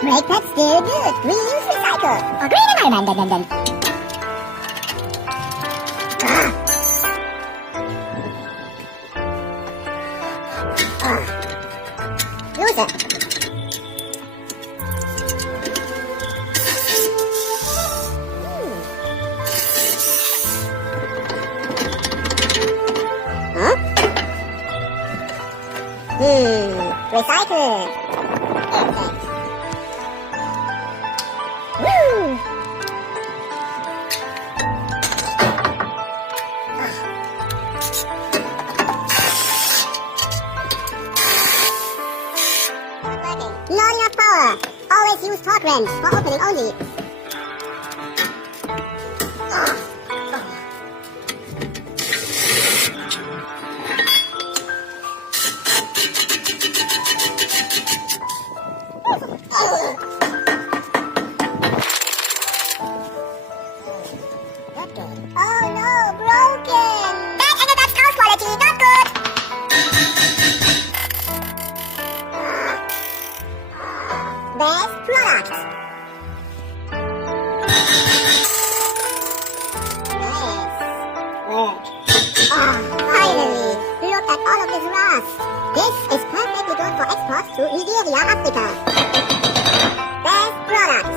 Brake pads still good. Reuse, recycle. Or green environment. Loser. Recycle. Perfect. Woo! Not enough power. Always use torque wrench for opening only. Oh no, broken! Bad and that's house quality, not good! Best product! Nice work. Finally! Look at all of this rust! This is perfectly good for export to Nigeria, Africa. Best product!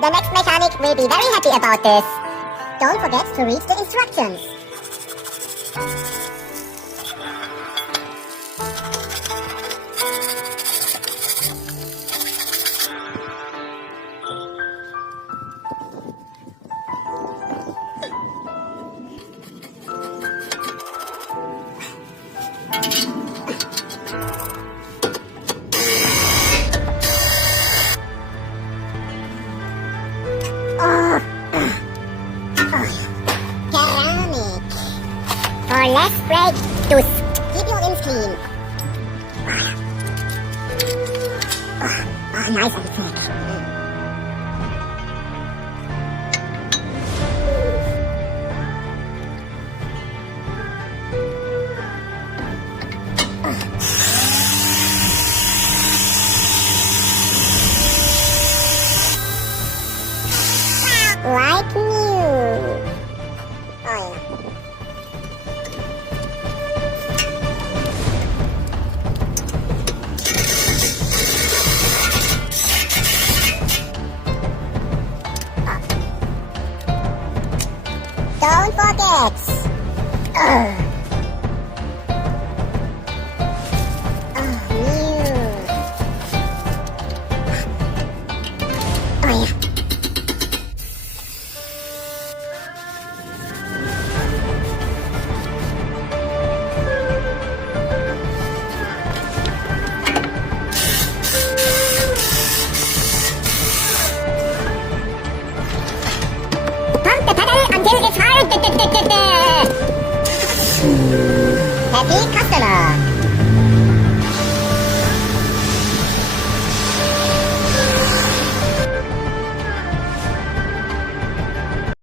The next mechanic will be very happy about this. Don't forget to read the instructions. Ceramic. For less brake juice. Keep your limbs clean. Nice and thick. Like new. Oh yeah. Don't forget. New. Oh yeah. Pump the pedal until it's hard. Happy customer.